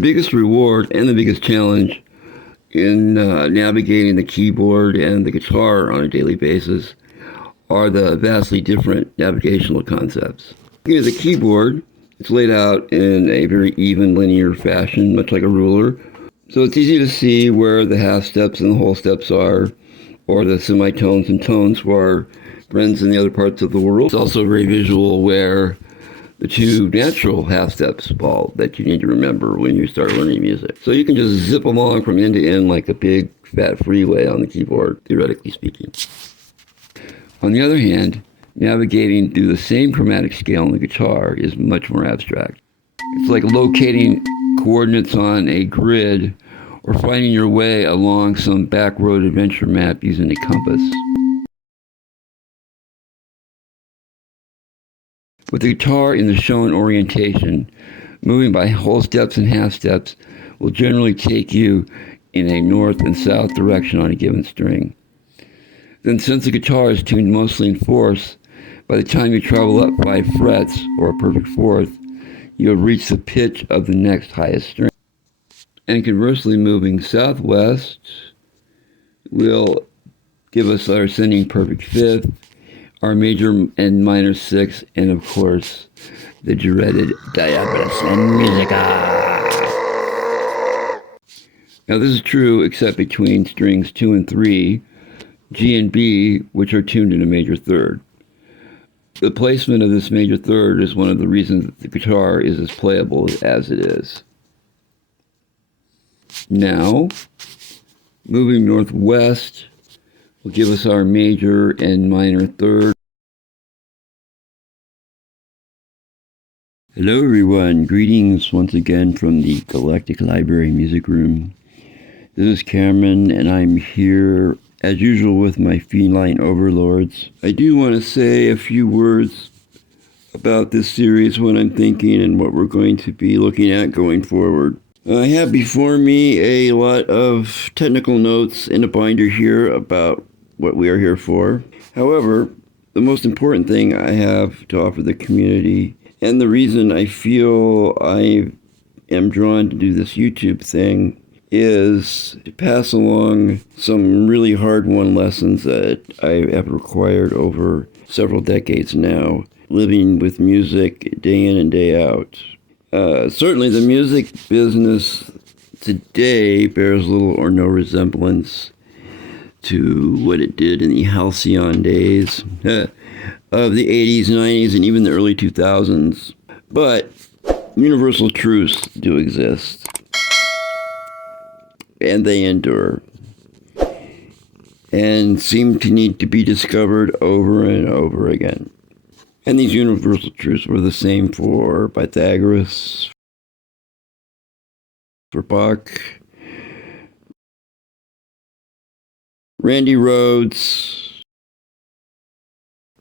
biggest reward and the biggest challenge in navigating the keyboard and the guitar on a daily basis are the vastly different navigational concepts. Looking at the keyboard, it's laid out in a very even linear fashion, much like a ruler. So it's easy to see where the half steps and the whole steps are, or the semitones and tones for our friends in the other parts of the world. It's also very visual where the two natural half steps fall that you need to remember when you start learning music. So you can just zip along from end to end like a big fat freeway on the keyboard, theoretically speaking. On the other hand, navigating through the same chromatic scale on the guitar is much more abstract. It's like locating coordinates on a grid or finding your way along some backroad adventure map using a compass. With the guitar in the shown orientation, moving by whole steps and half steps will generally take you in a north and south direction on a given string. Then, since the guitar is tuned mostly in fourths, by the time you travel up 5 frets, or a perfect fourth, you have reached the pitch of the next highest string. And conversely, moving southwest will give us our ascending perfect fifth, our major and minor sixth, and of course, the dreaded Diabolus and Musica. Now this is true except between strings 2 and 3, G and B, which are tuned in a major third. The placement of this major third is one of the reasons that the guitar is as playable as it is. Now, moving northwest will give us our major and minor third. Hello everyone, greetings once again from the Galactic Library Music Room. This is Cameron and I'm here as usual with my feline overlords. I do want to say a few words about this series, what I'm thinking and what we're going to be looking at going forward. I have before me a lot of technical notes in a binder here about what we are here for. However, the most important thing I have to offer the community, and the reason I feel I am drawn to do this YouTube thing, is to pass along some really hard-won lessons that I have acquired over several decades now, living with music day in and day out. Certainly the music business today bears little or no resemblance to what it did in the halcyon days of the 80s, 90s, and even the early 2000s. But universal truths do exist, and they endure, and seem to need to be discovered over and over again. And these universal truths were the same for Pythagoras, for Bach, Randy Rhoads,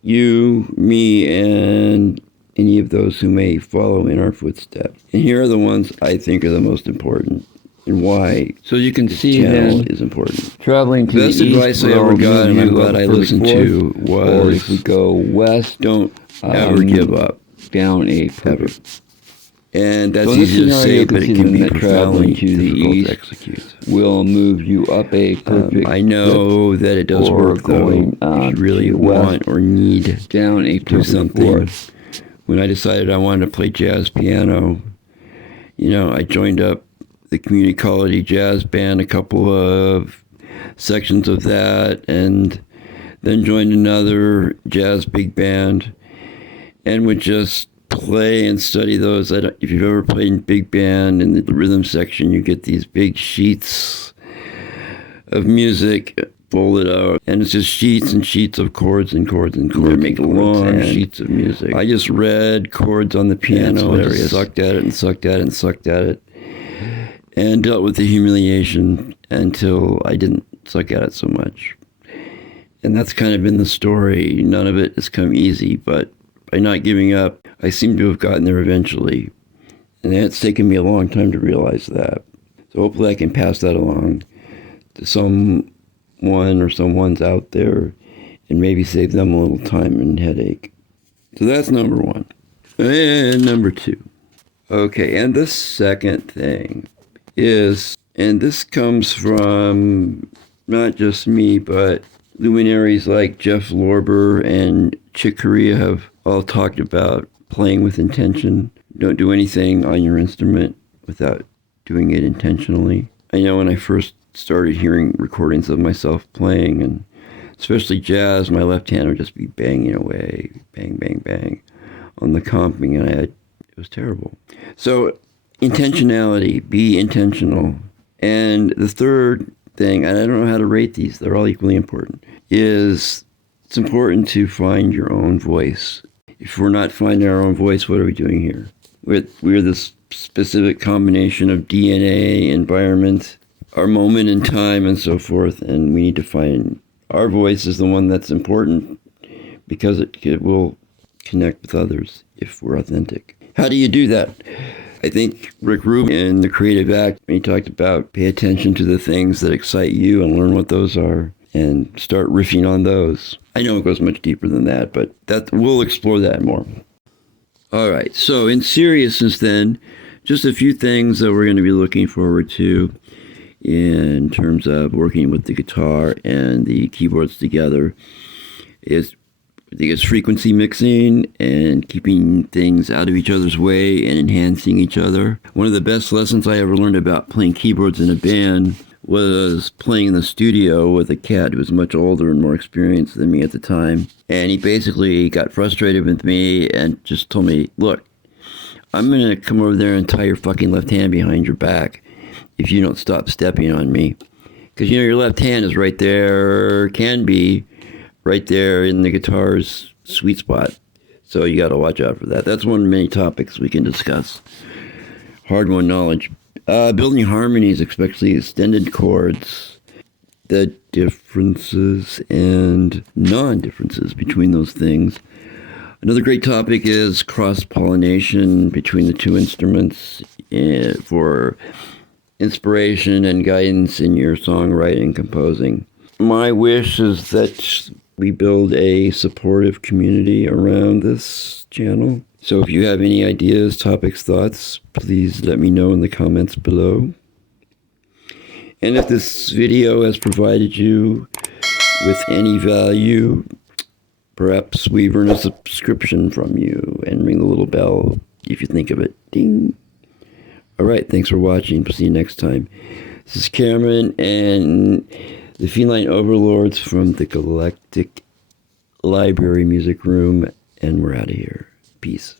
you, me, and any of those who may follow in our footsteps. And here are the ones I think are the most important and why. So you can see that is important. Traveling to the best advice I ever got, and I'm glad I listened to, was, or if we go west, don't ever give up. Down a perfect. And that's easy to say, but it can be profoundly to the east to execute. Will move you up a perfect. I know that it does work, though. If you really want or need down a do something. Fourth. When I decided I wanted to play jazz piano, I joined up the community college jazz band, a couple of sections of that, and then joined another jazz big band, and would just play and study those. If you've ever played in big band, in the rhythm section, you get these big sheets of music folded out, and it's just sheets and sheets of chords and chords and chords. They make long sheets of music. I just read chords on the piano and just sucked at it and sucked at it and sucked at it, and dealt with the humiliation until I didn't suck at it so much. And that's kind of been the story. None of it has come easy, but by not giving up, I seem to have gotten there eventually. And it's taken me a long time to realize that. So hopefully I can pass that along to someone or someone's out there and maybe save them a little time and headache. So that's number one. And number two, Okay, and the second thing is, and this comes from not just me, but luminaries like Jeff Lorber and Chick Corea have all talked about playing with intention. Don't do anything on your instrument without doing it intentionally. I know when I first started hearing recordings of myself playing, and especially jazz, my left hand would just be banging away, bang, bang, bang, on the comping, and it was terrible. So intentionality, be intentional. And the third thing, and I don't know how to rate these, they're all equally important, is it's important to find your own voice. If we're not finding our own voice, what are we doing here? We're this specific combination of DNA, environment, our moment in time, and so forth, and we need to find our voice is the one that's important because it will connect with others if we're authentic. How do you do that? I think Rick Rubin in The Creative Act, when he talked about pay attention to the things that excite you and learn what those are and start riffing on those. I know it goes much deeper than that, but we'll explore that more. All right, so in seriousness then, just a few things that we're going to be looking forward to in terms of working with the guitar and the keyboards together is, I think it's frequency mixing and keeping things out of each other's way and enhancing each other. One of the best lessons I ever learned about playing keyboards in a band was playing in the studio with a cat who was much older and more experienced than me at the time. And he basically got frustrated with me and just told me, look, I'm going to come over there and tie your fucking left hand behind your back if you don't stop stepping on me. Because, your left hand is right there, can be right there in the guitar's sweet spot. So you got to watch out for that. That's one of many topics we can discuss. Hard-won knowledge. Building harmonies, especially extended chords, the differences and non-differences between those things. Another great topic is cross-pollination between the two instruments for inspiration and guidance in your songwriting and composing. My wish is that we build a supportive community around this channel. So if you have any ideas, topics, thoughts, please let me know in the comments below. And if this video has provided you with any value, perhaps we earn a subscription from you and ring the little bell if you think of it. Ding. All right, thanks for watching. We'll see you next time. This is Cameron and the Feline Overlords from the Galactic Library Music Room, and we're out of here. Peace.